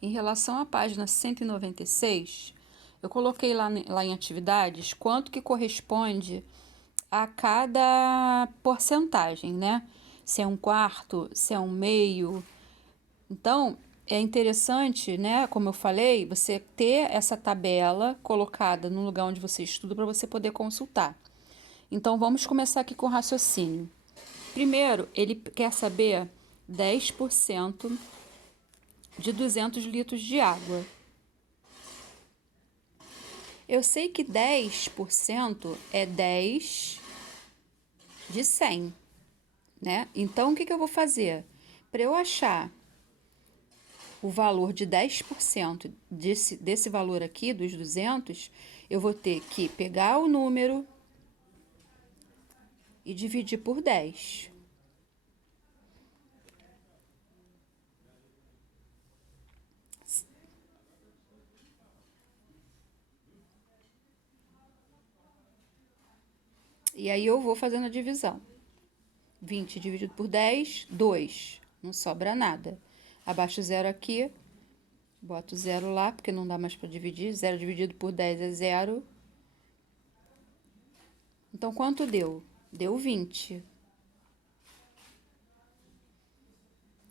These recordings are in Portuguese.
Em relação à página 196, eu coloquei lá em atividades quanto que corresponde a cada porcentagem, né? Se é um quarto, se é um meio. Então, é interessante, né? Como eu falei, você ter essa tabela colocada no lugar onde você estuda para você poder consultar. Então, vamos começar aqui com o raciocínio. Primeiro, ele quer saber 10% de 200 litros de água. Eu sei que 10% é 10 de 100, né? Então, o que eu vou fazer? Para eu achar o valor de 10% desse valor aqui, dos 200, eu vou ter que pegar o número e dividir por 10. E aí eu vou fazendo a divisão. 20 dividido por 10, 2. Não sobra nada. Abaixo zero aqui, boto zero lá, porque não dá mais para dividir. 0 dividido por 10 é 0. Então, quanto deu? Deu 20.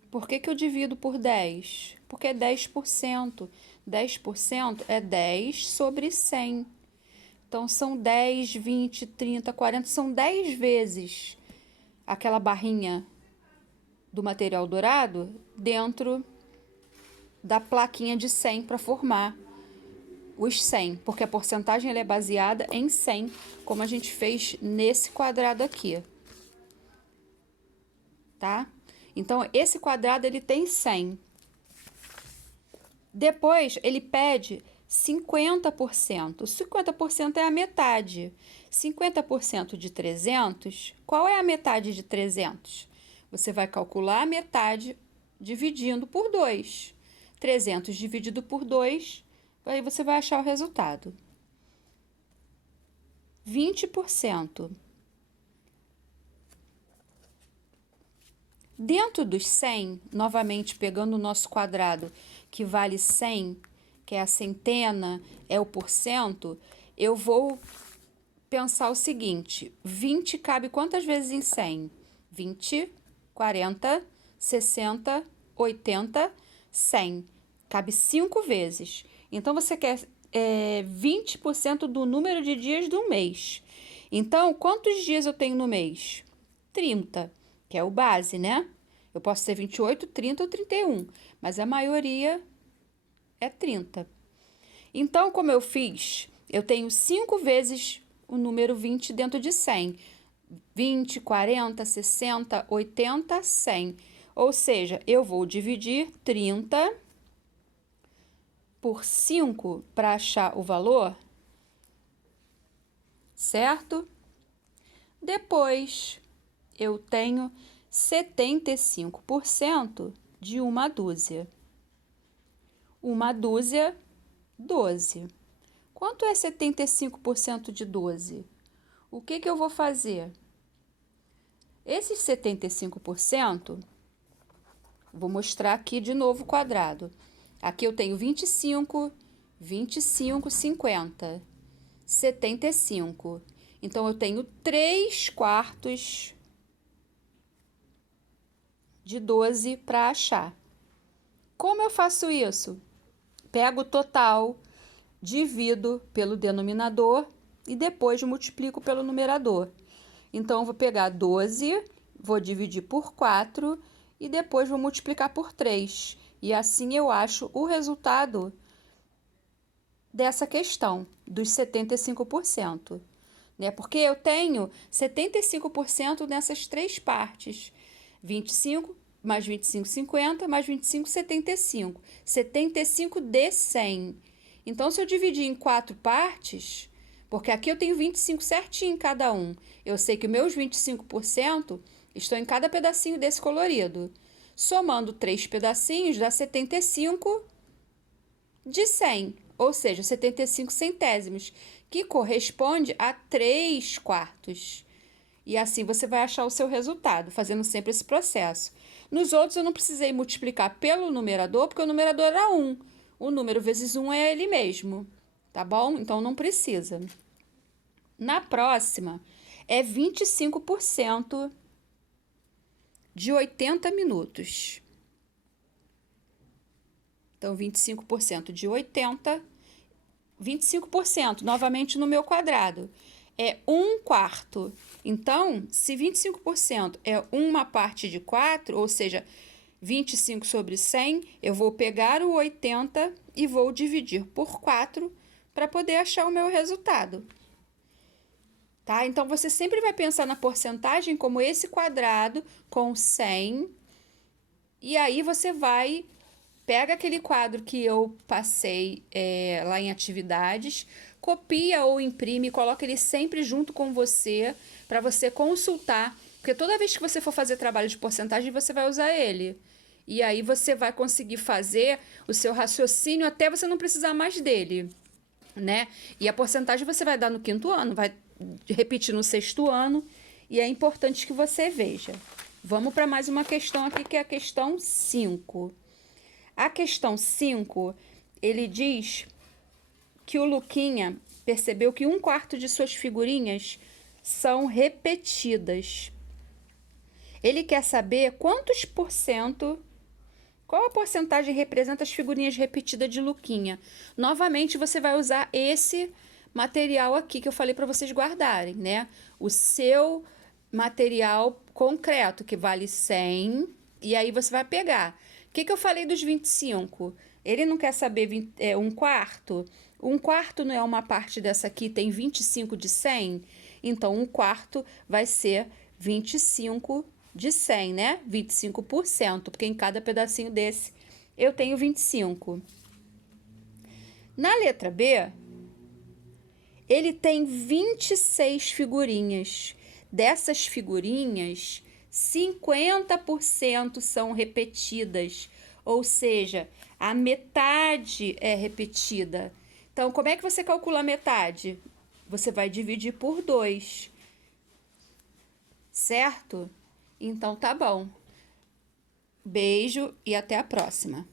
Por que eu divido por 10? Porque é 10%. 10% é 10 sobre 100. Então, são 10, 20, 30, 40. São 10 vezes aquela barrinha do material dourado dentro da plaquinha de 100 para formar os 100. Porque a porcentagem ela é baseada em 100, como a gente fez nesse quadrado aqui. Tá? Então, esse quadrado ele tem 100. Depois, ele pede 50%. 50% é a metade. 50% de 300, qual é a metade de 300? Você vai calcular a metade dividindo por 2. 300 dividido por 2, aí você vai achar o resultado. 20%. Dentro dos 100, novamente pegando o nosso quadrado, que vale 100, que é a centena, é o porcento, eu vou pensar o seguinte: 20 cabe quantas vezes em 100? 20, 40, 60, 80, 100. Cabe 5 vezes. Então, você quer 20% do número de dias do mês. Então, quantos dias eu tenho no mês? 30, que é o base, né? Eu posso ter 28, 30 ou 31, mas a maioria é 30. Então, como eu fiz, eu tenho 5 vezes o número 20 dentro de 100. 20, 40, 60, 80, 100. Ou seja, eu vou dividir 30 por 5 para achar o valor, certo? Depois, eu tenho 75% de uma dúzia. Uma dúzia, 12. Quanto é 75% de 12? O que eu vou fazer? Esses 75%, vou mostrar aqui de novo o quadrado. Aqui eu tenho 25, 25, 50, 75. Então, eu tenho 3 quartos de 12 para achar. Como eu faço isso? Pego o total, divido pelo denominador e depois multiplico pelo numerador. Então, eu vou pegar 12, vou dividir por 4 e depois vou multiplicar por 3. E assim eu acho o resultado dessa questão, dos 75%. Né? Porque eu tenho 75% nessas três partes. 25 mais 25, 50, mais 25, 75. 75 de 100. Então, se eu dividir em 4 partes, porque aqui eu tenho 25 certinho em cada um, eu sei que meus 25% estão em cada pedacinho desse colorido. Somando 3 pedacinhos, dá 75 de 100, ou seja, 75 centésimos, que corresponde a 3 quartos. E assim você vai achar o seu resultado, fazendo sempre esse processo. Nos outros eu não precisei multiplicar pelo numerador, porque o numerador era 1. O número vezes 1 é ele mesmo, tá bom? Então não precisa. Na próxima, é 25% de 80 minutos. Então, 25% de 80, 25%, novamente no meu quadrado, é 1/4. Então, se 25% é 1/parte de 4, ou seja, 25 sobre 100, eu vou pegar o 80 e vou dividir por 4 para poder achar o meu resultado. Tá? Então, você sempre vai pensar na porcentagem como esse quadrado com 100. E aí, você pega aquele quadro que eu passei lá em atividades, copia ou imprime, coloca ele sempre junto com você, para você consultar. Porque toda vez que você for fazer trabalho de porcentagem, você vai usar ele. E aí, você vai conseguir fazer o seu raciocínio até você não precisar mais dele, né? E a porcentagem você vai dar no 5º ano, vai repetir no 6º ano, e é importante que você veja. Vamos para mais uma questão aqui, que é a questão 5. A questão 5, ele diz que o Luquinha percebeu que 1/4 de suas figurinhas são repetidas. Ele quer saber quantos por cento, qual a porcentagem representa as figurinhas repetidas de Luquinha. Novamente, você vai usar esse material aqui que eu falei para vocês guardarem, né? O seu material concreto, que vale 100, e aí você vai pegar. O que eu falei dos 25? Ele não quer saber 1/4? 1/4 não é uma parte dessa aqui, tem 25 de 100? Então, 1/4 vai ser 25 de 100, né? 25%, porque em cada pedacinho desse eu tenho 25. Na letra B, ele tem 26 figurinhas. Dessas figurinhas, 50% são repetidas, ou seja, a metade é repetida. Então, como é que você calcula a metade? Você vai dividir por 2, certo? Então, tá bom. Beijo e até a próxima.